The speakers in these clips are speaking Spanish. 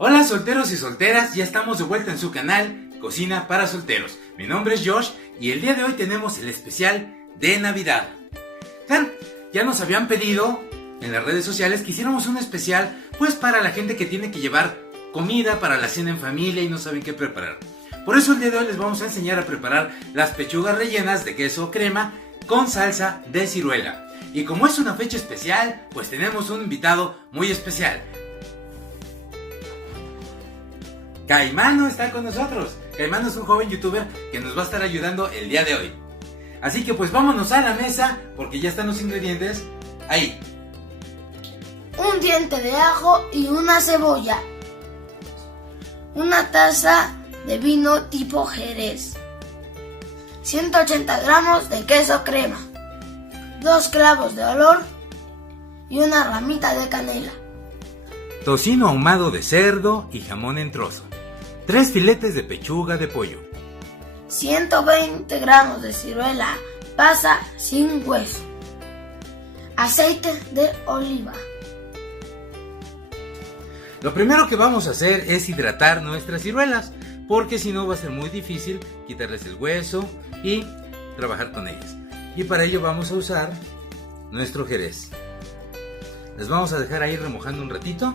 Hola solteros y solteras, ya estamos de vuelta en su canal Cocina para Solteros. Mi nombre es Josh y el día de hoy tenemos el especial de Navidad. Claro, ya nos habían pedido en las redes sociales que hiciéramos un especial pues para la gente que tiene que llevar comida para la cena en familia y no saben qué preparar. Por eso el día de hoy les vamos a enseñar a preparar las pechugas rellenas de queso o crema con salsa de ciruela. Y como es una fecha especial, pues tenemos un invitado muy especial. Caimano está con nosotros. Caimano es un joven youtuber que nos va a estar ayudando el día de hoy. Así que pues vámonos a la mesa porque ya están los ingredientes ahí. Un diente de ajo y una cebolla. Una taza de vino tipo Jerez. 180 gramos de queso crema. 2 clavos de olor y una ramita de canela. Tocino ahumado de cerdo y jamón en trozo. 3 filetes de pechuga de pollo. 120 gramos de ciruela pasa sin hueso. Aceite de oliva. Lo primero que vamos a hacer es hidratar nuestras ciruelas, porque si no va a ser muy difícil quitarles el hueso y trabajar con ellas. Y para ello vamos a usar nuestro jerez. Las vamos a dejar ahí remojando un ratito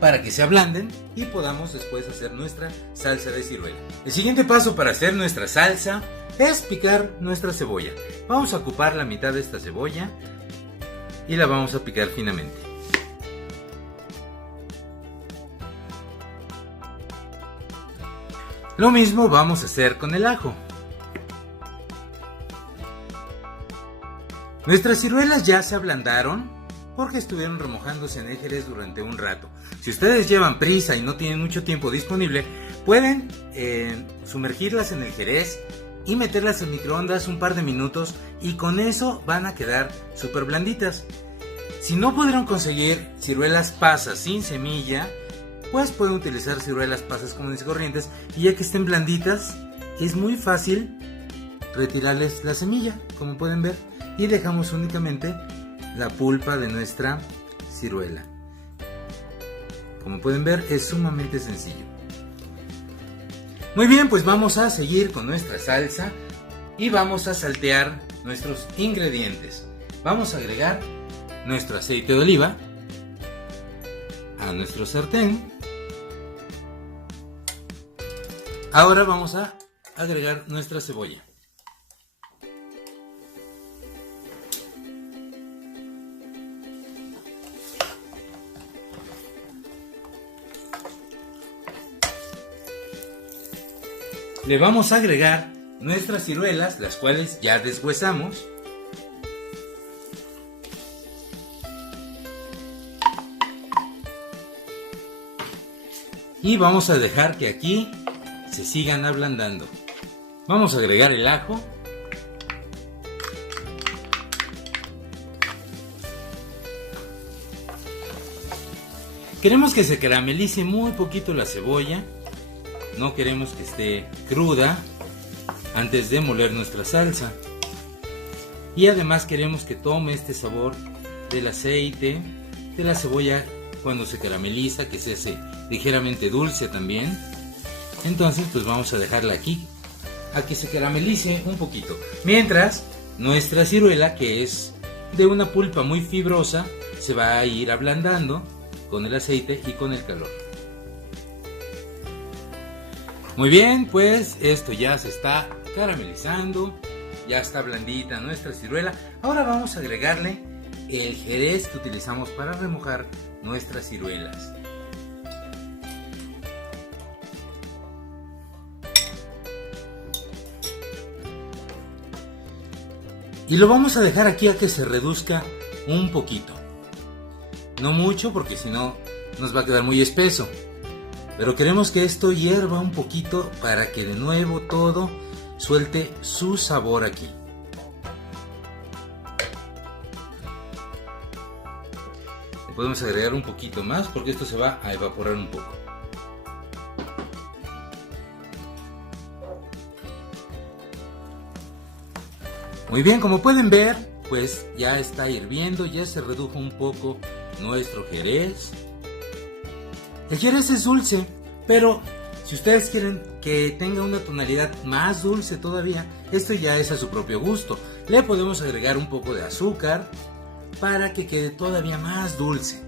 para que se ablanden y podamos después hacer nuestra salsa de ciruela. El siguiente paso para hacer nuestra salsa es picar nuestra cebolla. Vamos a ocupar la mitad de esta cebolla y la vamos a picar finamente. Lo mismo vamos a hacer con el ajo. Nuestras ciruelas ya se ablandaron porque estuvieron remojándose en el jerez durante un rato. Si ustedes llevan prisa y no tienen mucho tiempo disponible, pueden sumergirlas en el jerez y meterlas en microondas un par de minutos y con eso van a quedar súper blanditas. Si no pudieron conseguir ciruelas pasas sin semilla, pues pueden utilizar ciruelas pasas comunes y corrientes y ya que estén blanditas es muy fácil retirarles la semilla, como pueden ver, y dejamos únicamente la pulpa de nuestra ciruela. Como pueden ver es sumamente sencillo. Muy bien, pues vamos a seguir con nuestra salsa y vamos a saltear nuestros ingredientes. Vamos a agregar nuestro aceite de oliva a nuestro sartén. Ahora vamos a agregar nuestra cebolla. Le vamos a agregar nuestras ciruelas, las cuales ya deshuesamos. Y vamos a dejar que aquí se sigan ablandando. Vamos a agregar el ajo. Queremos que se caramelice muy poquito la cebolla. No queremos que esté cruda antes de moler nuestra salsa. Y además queremos que tome este sabor del aceite, de la cebolla cuando se carameliza, que se hace ligeramente dulce también. Entonces pues vamos a dejarla aquí a que se caramelice un poquito. Mientras nuestra ciruela, que es de una pulpa muy fibrosa, se va a ir ablandando con el aceite y con el calor. Muy bien, pues esto ya se está caramelizando, ya está blandita nuestra ciruela. Ahora vamos a agregarle el jerez que utilizamos para remojar nuestras ciruelas. Y lo vamos a dejar aquí a que se reduzca un poquito. No mucho porque si no nos va a quedar muy espeso. Pero queremos que esto hierva un poquito para que de nuevo todo suelte su sabor aquí. Le podemos agregar un poquito más porque esto se va a evaporar un poco. Muy bien, como pueden ver, pues ya está hirviendo, ya se redujo un poco nuestro jerez. El jerez es dulce, pero si ustedes quieren que tenga una tonalidad más dulce todavía, esto ya es a su propio gusto. Le podemos agregar un poco de azúcar para que quede todavía más dulce.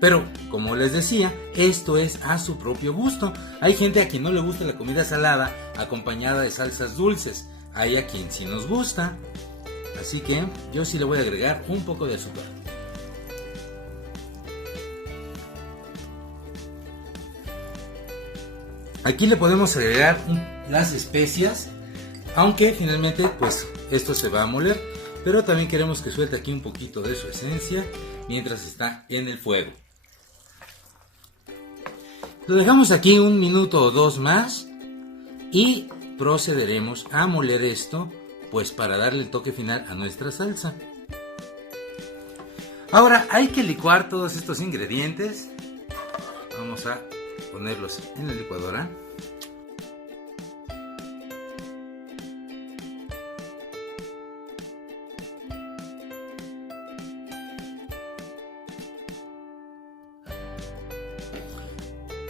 Pero, como les decía, esto es a su propio gusto. Hay gente a quien no le gusta la comida salada acompañada de salsas dulces. Hay a quien sí nos gusta. Así que yo sí le voy a agregar un poco de azúcar. Aquí le podemos agregar las especias, aunque finalmente pues esto se va a moler, pero también queremos que suelte aquí un poquito de su esencia mientras está en el fuego. Lo dejamos aquí 1 minuto o 2 más y procederemos a moler esto pues para darle el toque final a nuestra salsa. Ahora hay que licuar todos estos ingredientes. Vamos a ponerlos en la licuadora.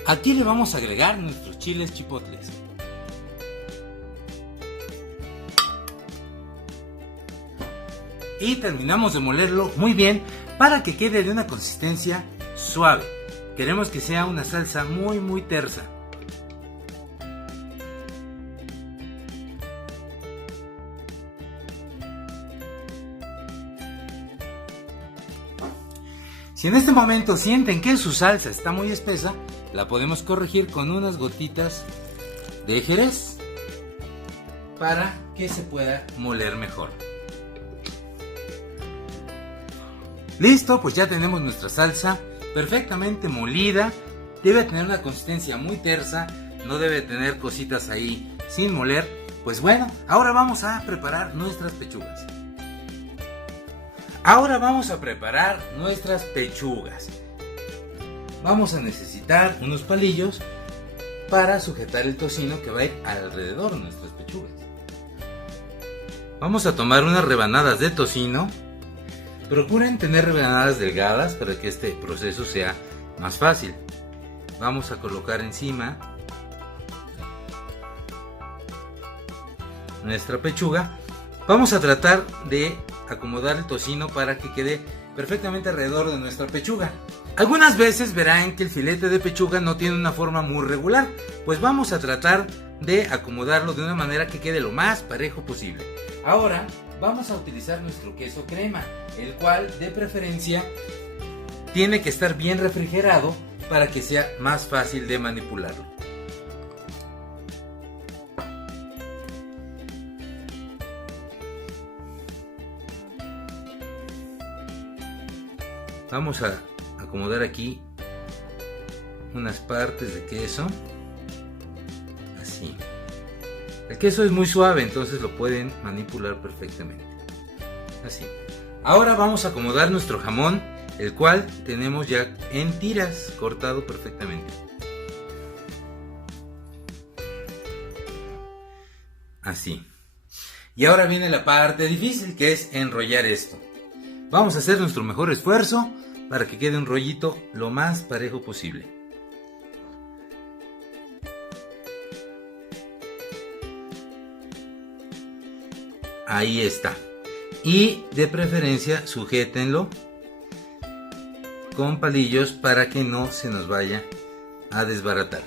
Aquí le vamos a agregar nuestros chiles chipotles. Y terminamos de molerlo muy bien para que quede de una consistencia suave. Queremos que sea una salsa muy tersa. Si en este momento sienten que su salsa está muy espesa, la podemos corregir con unas gotitas de jerez para que se pueda moler mejor. Listo, pues ya tenemos nuestra salsa perfectamente molida. Debe tener una consistencia muy tersa, no debe tener cositas ahí sin moler. Pues bueno, ahora vamos a preparar nuestras pechugas. Vamos a necesitar unos palillos para sujetar el tocino que va a ir alrededor de nuestras pechugas. Vamos a tomar unas rebanadas de tocino. Procuren tener rebanadas delgadas para que este proceso sea más fácil. Vamos a colocar encima nuestra pechuga. Vamos a tratar de acomodar el tocino para que quede perfectamente alrededor de nuestra pechuga. Algunas veces verán que el filete de pechuga no tiene una forma muy regular, pues vamos a tratar de acomodarlo de una manera que quede lo más parejo posible. Ahora vamos a utilizar nuestro queso crema, el cual de preferencia tiene que estar bien refrigerado para que sea más fácil de manipularlo. Vamos a acomodar aquí unas partes de queso, así. El queso es muy suave, entonces lo pueden manipular perfectamente, así. Ahora vamos a acomodar nuestro jamón, el cual tenemos ya en tiras, cortado perfectamente, así. Y ahora viene la parte difícil, que es enrollar esto. Vamos a hacer nuestro mejor esfuerzo para que quede un rollito lo más parejo posible. Ahí está. Y de preferencia sujétenlo con palillos para que no se nos vaya a desbaratar.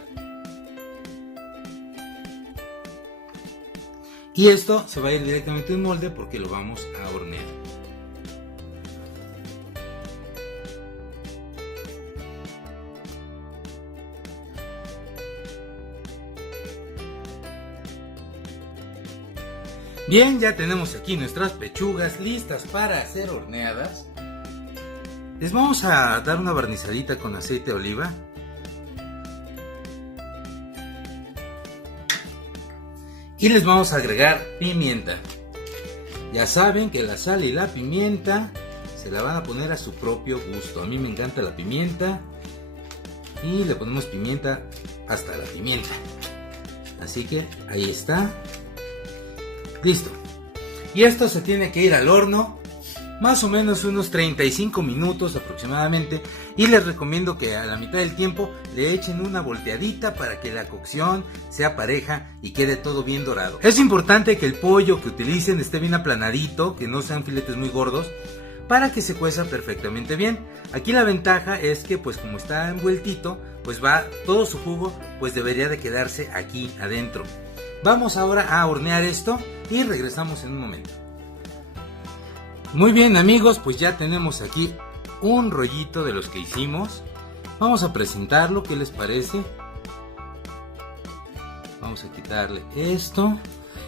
Y esto se va a ir directamente en molde porque lo vamos a hornear. Bien, ya tenemos aquí nuestras pechugas listas para ser horneadas. Les vamos a dar una barnizadita con aceite de oliva. Y les vamos a agregar pimienta. Ya saben que la sal y la pimienta se la van a poner a su propio gusto. A mí me encanta la pimienta y le ponemos pimienta hasta la pimienta. Así que ahí está. Listo. Y esto se tiene que ir al horno más o menos unos 35 minutos aproximadamente, y les recomiendo que a la mitad del tiempo le echen una volteadita para que la cocción sea pareja y quede todo bien dorado. Es importante que el pollo que utilicen esté bien aplanadito, que no sean filetes muy gordos, para que se cueza perfectamente bien. Aquí la ventaja es que pues como está envueltito, pues va todo su jugo, pues debería de quedarse aquí adentro. Vamos ahora a hornear esto y regresamos en un momento. Muy bien amigos, pues ya tenemos aquí un rollito de los que hicimos. Vamos a presentarlo, ¿qué les parece? Vamos a quitarle esto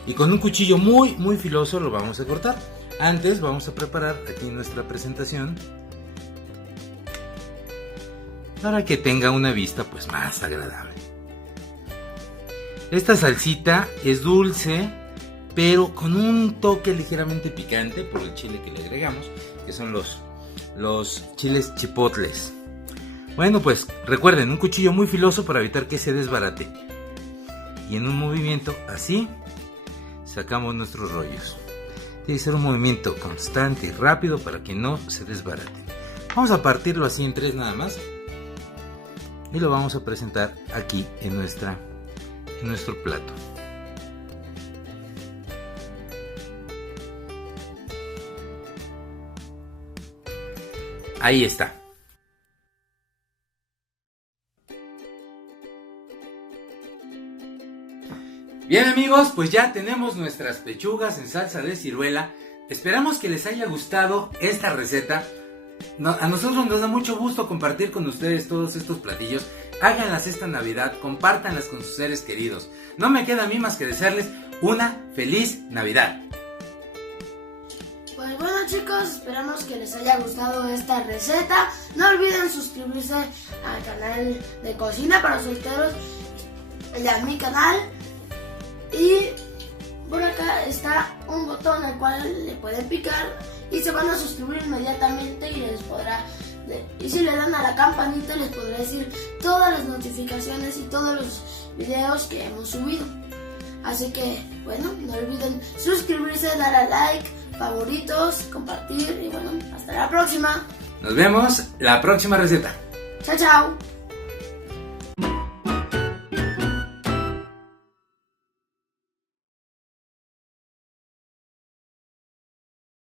y con un cuchillo muy filoso lo vamos a cortar. Antes vamos a preparar aquí nuestra presentación para que tenga una vista pues más agradable. Esta salsita es dulce, pero con un toque ligeramente picante por el chile que le agregamos, que son los chiles chipotles. Bueno, pues recuerden, un cuchillo muy filoso para evitar que se desbarate. Y en un movimiento así sacamos nuestros rollos. Tiene que ser un movimiento constante y rápido para que no se desbarate. Vamos a partirlo así en 3 nada más. Y lo vamos a presentar aquí en nuestro plato. Ahí está. Bien amigos, pues ya tenemos nuestras pechugas en salsa de ciruela. Esperamos que les haya gustado esta receta. A nosotros nos da mucho gusto compartir con ustedes todos estos platillos. Háganlas esta Navidad, compártanlas con sus seres queridos. No me queda a mí más que desearles una feliz Navidad. Pues bueno chicos, esperamos que les haya gustado esta receta. No olviden suscribirse al canal de Cocina para Solteros y a mi canal. Y por acá está un botón al cual le pueden picar y se van a suscribir inmediatamente y les podrá, y si le dan a la campanita les podrá decir todas las notificaciones y todos los videos que hemos subido. Así que bueno, no olviden suscribirse, dar a like, favoritos, compartir y bueno, hasta la próxima. Nos vemos la próxima receta. Chao, chao.